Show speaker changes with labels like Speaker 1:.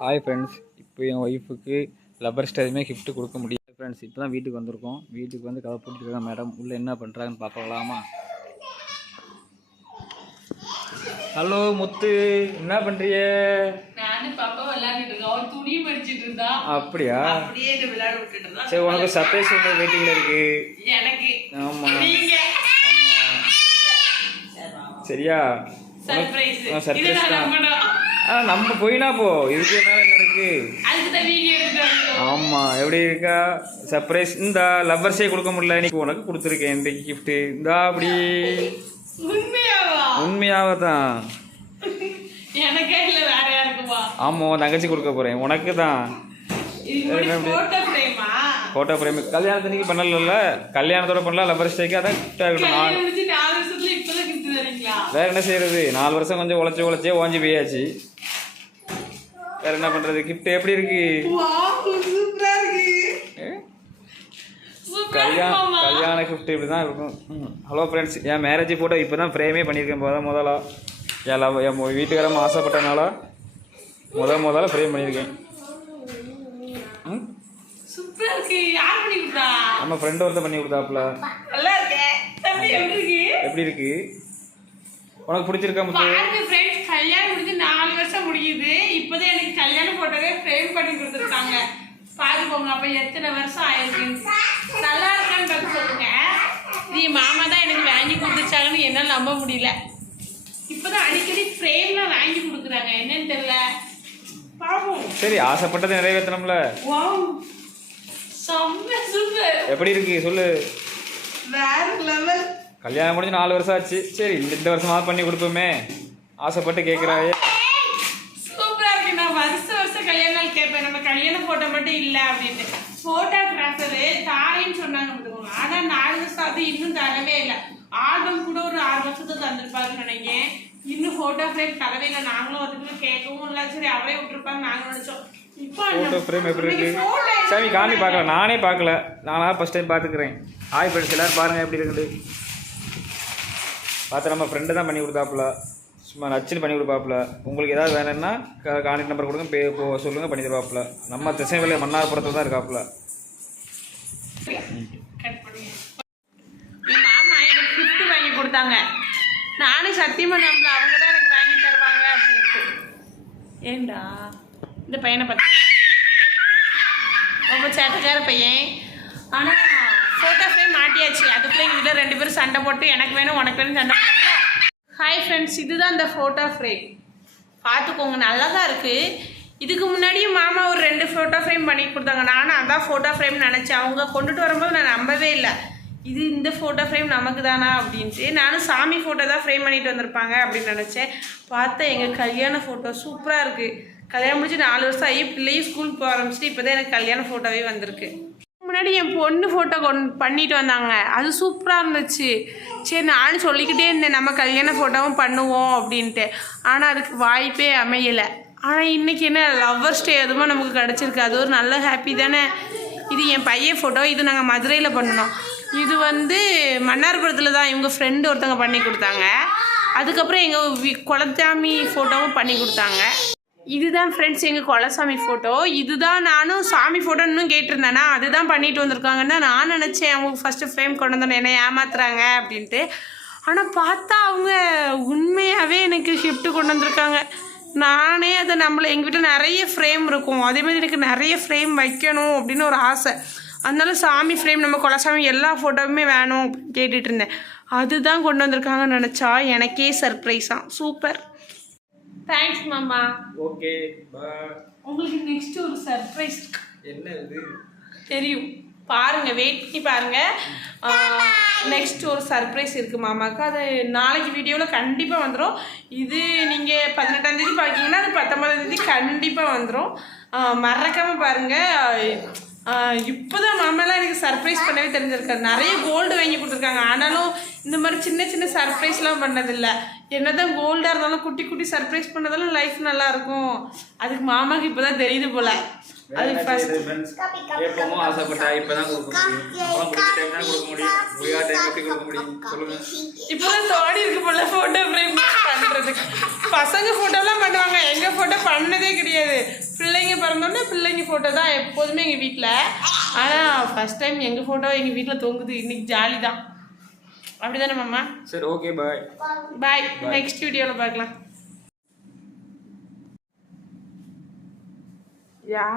Speaker 1: Hi friends இப்போ என் ஒய்ஃபுக்கு லப்பர்ஸ்ட் எதுவுமே gift கொடுக்க முடியாது ஃப்ரெண்ட்ஸ் இப்போ தான் வீட்டுக்கு வந்திருக்கோம். வீட்டுக்கு வந்து கதை போட்டுருக்காங்க மேடம் உள்ளே என்ன பண்ணுறாங்கன்னு பார்க்கலாமா? ஹலோ முத்து என்ன
Speaker 2: இருந்தா.
Speaker 1: அப்படியா? சரி உனக்கு சர்ப்ரைஸ் ஒன்று வெயிட்டிங்கில் இருக்கு.
Speaker 2: நீங்க.
Speaker 1: சரியா?
Speaker 2: சர்ப்ரைஸ்
Speaker 1: தான்.
Speaker 2: நம்பணும்
Speaker 1: ஆ நம்ம போயினா போ. இதுக்கு என்ன இருக்கு? ஆமாம் எப்படி இருக்கா? சர்ப்ரைஸ் இந்த லவ்வர்ஸே கொடுக்க முடியல. இன்னைக்கு உனக்கு கொடுத்துருக்கேன் இன்றைக்கு gift. இந்தா அப்படி. உண்மையாக தான் ஆமாம் தங்கச்சி கொடுக்க போகிறேன் உனக்கு தான் ஃபோட்டோ ஃப்ரேம் கல்யாணத்தன்னைக்கு பண்ணல கல்யாணத்தோட பண்ணலாம் லவ்வர்ஸ் டேக்கு அதான் gift ஆ இருக்கட்டும் நான்
Speaker 2: கல்யாணம் முடிச்சு நாலு வருஷத்துல இப்பதான் கிஃப்ட் தரீங்களா
Speaker 1: வேற என்ன செய்யறது நாலு வருஷம் கொஞ்சம் உழைச்சி உழைச்சே ஓஞ்சி போயாச்சு. வேற என்ன பண்றது? gift எப்படி இருக்கு?
Speaker 2: சூப்பரா
Speaker 1: கல்யாண கிஃப்ட் இப்படி தான் இருக்கும். ஹலோ ஃப்ரெண்ட்ஸ் என் மேரேஜ் ஃபோட்டோ இப்போ தான் ஃப்ரேமே பண்ணியிருக்கேன் முத முதலா. என் லவ் என் வீட்டுக்காரம்மா ஆசைப்பட்டனால முத முதல்ல ஃப்ரேம் பண்ணியிருக்கேன். நம்ம ஃப்ரெண்டு ஒருத்தர் பண்ணி
Speaker 2: இருக்கு? எப்படி இருக்கு?
Speaker 1: உனக்கு பிடிச்சிருக்கா முத்து?
Speaker 2: பாருங்க ஃப்ரெண்ட்ஸ் கல்யாணம் முடிஞ்சு நாலு வருஷம் முடியுது. இப்போதான் எனக்கு கல்யாண போட்டோவே ஃப்ரேம் பண்ணி கொடுத்துருக்காங்க. பாத்துக்கோங்க அப்ப எத்தனை வருஷம் ஆயிருக்கு? நல்லா இருக்கான்னு பார்த்து சொல்லுங்க. என் மாமா தான் எனக்கு வாங்கி கொடுத்துச்சாங்கன்னு என்னால நம்ப முடியல. இப்போதான் அடிக்கடி ஃப்ரேம்லாம் வாங்கி கொடுக்குறாங்க. என்னன்னு தெரியல. பாவம்.
Speaker 1: சரி ஆசைப்பட்டதை நிறைவேற்றணும்ல
Speaker 2: வாவ் செம்ம சூப்பர்
Speaker 1: எப்படி இருக்கு? சொல்லு.
Speaker 2: வேற லெவல்
Speaker 1: கல்யாணம் முடிஞ்சு நாலு வருஷம் ஆச்சு. சரி இந்த இந்த வருஷமாவது பண்ணி கொடுப்போமே. ஆசைப்பட்டு கேட்குறாயே
Speaker 2: சூப்பரா இருக்கு. நான் வருஷம் வருஷம் கல்யாண நாள் கேட்பேன். நம்ம கல்யாண போட்டோ மட்டும் இல்ல அப்படின்ட்டு. போட்டோகிராஃபரு தாரேன்னு சொன்னாங்க பார்த்துக்கோங்க ஆனா நாலு வருஷம் அது இன்னும் தரவே இல்லை. ஆல்பம் கூட ஒரு ஆறு வருஷத்துக்கு தந்திருப்பாருன்னு நினைக்கிறேன் இன்னும் போட்டோ ஃப்ரேம் தரவே இல்லை. நாங்களும் அதுக்குள்ள கேட்கவும் இல்லை. சரி அவரே விட்டுருப்பாங்க நாங்க நினைச்சோம்.
Speaker 1: ஃபோட்டோ ஃப்ரேம் எப்படி இருக்கு?
Speaker 2: photo
Speaker 1: சாமி காமி பார்க்கல. நானே பார்க்கல. நானா ஃபஸ்ட் டைம் பார்த்துக்கிறேன். ஹாய் ஃப்ரெண்ட்ஸ் எல்லாரும் பாருங்கள் எப்படி இருக்குது. பார்த்து நம்ம ஃப்ரெண்டு தான் பண்ணி கொடுத்தாப்புல. சும்மா நச்சுன்னு பண்ணி கொடுப்பாப்புல. உங்களுக்கு ஏதாவது வேணும்னா கான்டாக்ட் நம்பர் கொடுங்க பே போ சொல்லுங்கள் பண்ணி தருவாப்புல. நம்ம திசைவேலை மன்னார்புரத்தில் தான் இருக்காப்புல.
Speaker 2: மாமா எனக்கு வாங்கி கொடுத்தாங்க. நானும் சத்தியமா நம்பல. அவங்க தான் எனக்கு வாங்கி தருவாங்க அப்படின்ட்டு. ஏண்டா? இந்த பையனை பார்த்து ரொம்ப சேட்டக்கார பையன். ஆனால் ஃபோட்டோ ஃப்ரேம் மாட்டியாச்சு. அதுக்குள்ளே எங்கள் வீட்டில் ரெண்டு பேரும் சண்டை போட்டு எனக்கு வேணும் உனக்கு வேணும் சண்டை போட்டாங்களா ஹாய் ஃப்ரெண்ட்ஸ் இதுதான் இந்த ஃபோட்டோ ஃப்ரேம் பார்த்துக்கோங்க நல்லா தான் இருக்குது இதுக்கு முன்னாடியும் மாமா ஒரு ரெண்டு ஃபோட்டோ ஃப்ரேம் பண்ணி கொடுத்தாங்க. நானும் அதான் ஃபோட்டோ ஃப்ரேம் நினச்சேன். அவங்க கொண்டுட்டு வரும்போது நான் நம்பவே இல்லை. இது இந்த ஃபோட்டோ ஃப்ரேம் நமக்கு தானா அப்படின்ட்டு. நானும் சாமி ஃபோட்டோ தான் ஃப்ரேம் பண்ணிட்டு வந்திருப்பாங்க அப்படின்னு நினச்சேன். பார்த்தா எங்கள் கல்யாண ஃபோட்டோ சூப்பராக இருக்குது கல்யாணம் முடிச்சு நாலு வருஷம் ஆகி பிள்ளையும் ஸ்கூல் போக ஆரம்பிச்சிட்டு இப்போ தான் எனக்கு கல்யாண ஃபோட்டோவே வந்திருக்கு. முன்னாடி என் பொண்ணு ஃபோட்டோ கொண்டு பண்ணிட்டு வந்தாங்க. அது சூப்பராக இருந்துச்சு. சரி நானும் சொல்லிக்கிட்டே இருந்தேன் நம்ம கல்யாண ஃபோட்டோவும் பண்ணுவோம் அப்படின்ட்டு. ஆனால் அதுக்கு வாய்ப்பே அமையலை. ஆனால் இன்றைக்கி என்ன லவ்வர்ஸ் டே அதுவும் நமக்கு கிடச்சிருக்கு. அது ஒரு நல்ல ஹாப்பி தானே. இது என் பையன் ஃபோட்டோ இது நாங்கள் மதுரையில் பண்ணோம் இது வந்து மன்னார்புரத்தில் தான் இவங்க ஃப்ரெண்டு ஒருத்தவங்க பண்ணி கொடுத்தாங்க. அதுக்கப்புறம் எங்கள் வி ஃபோட்டோவும் பண்ணி கொடுத்தாங்க. இதுதான் ஃப்ரெண்ட்ஸ் எங்கள் குலசாமி ஃபோட்டோ இதுதான் நானும் சாமி ஃபோட்டோ இன்னும் கேட்டிருந்தேன்னா அதுதான் பண்ணிட்டு வந்திருக்காங்கன்னு நான் நினச்சேன். அவங்க ஃபஸ்ட்டு ஃப்ரேம் கொண்டு வந்தோம் என்னை ஏமாத்துறாங்க அப்படின்ட்டு. ஆனால் பார்த்தா அவங்க உண்மையாகவே எனக்கு ஷிஃப்ட்டு கொண்டு வந்திருக்காங்க. நானே அதை நம்மள எங்கள் வீட்டில் நிறைய ஃப்ரேம் இருக்கும். அதேமாதிரி எனக்கு நிறைய ஃப்ரேம் வைக்கணும் அப்படின்னு ஒரு ஆசை. அதனால சாமி ஃப்ரேம் நம்ம குலசாமி எல்லா ஃபோட்டோவுமே வேணும் அப்படின்னு கேட்டுட்டு இருந்தேன். அதுதான் கொண்டு வந்திருக்காங்கன்னு நினச்சா எனக்கே சர்ப்ரைஸாக சூப்பர் தேங்க்ஸ் மாமா
Speaker 1: ஓகே
Speaker 2: உங்களுக்கு நெக்ஸ்ட் ஒரு சர்ப்ரைஸ்
Speaker 1: என்ன இது
Speaker 2: தெரியும். பாருங்க வெயிட் பண்ணி பாருங்க. நெக்ஸ்ட் ஒரு சர்ப்ரைஸ் இருக்கு மாமாக்கு அது நாளைக்கு வீடியோவில் கண்டிப்பாக வந்துடும் இது நீங்கள் பதினெட்டாம் தேதி பார்க்கீங்கன்னா அது பத்தொன்பதாம் தேதி கண்டிப்பாக வந்துடும் மறக்காம பாருங்க. இப்போதான் மாமாலாம் எனக்கு சர்ப்ரைஸ் பண்ணவே தெரிஞ்சிருக்காரு. நிறைய கோல்டு வாங்கி கொடுத்துருக்காங்க. ஆனாலும் இந்த மாதிரி சின்ன சின்ன சர்ப்ரைஸ்லாம் பண்ணதில்ல. என்னதான் கோல்டாக இருந்தாலும் குட்டி குட்டி சர்ப்ரைஸ் பண்ணதாலும் லைஃப் நல்லா இருக்கும். அதுக்கு மாமாக்கு இப்போதான் தெரியுது போல. அது ஃபர்ஸ்ட்
Speaker 1: எப்பமோ ஆசைப்பட்டா இப்பதான் கொடுக்க முடியும். அப்புறம் முடிஞ்ச டைம் தான் கொடுக்க முடியும். முடியாத டைம் எப்படி கொடுக்க முடியும். சொல்லுங்க.
Speaker 2: இப்போதான் தோடி இருக்கு போல போட்டோ ஃப்ரேம் பண்றதுக்கு. பசங்க போட்டோலாம் பண்ணுவாங்க. எங்க போட்டோ பண்ணதே கிடையாது. பிள்ளை திறந்தோடனே பிள்ளைங்க ஃபோட்டோ தான் எப்போதுமே எங்கள் வீட்டில் ஆனால் ஃபர்ஸ்ட் டைம் எங்கள் ஃபோட்டோ எங்கள் வீட்டில் தொங்குது. இன்னைக்கு ஜாலி தான் அப்படிதானே மாமா?
Speaker 1: சரி ஓகே பாய்
Speaker 2: பாய் நெக்ஸ்ட் வீடியோவில் பார்க்கலாம். யா.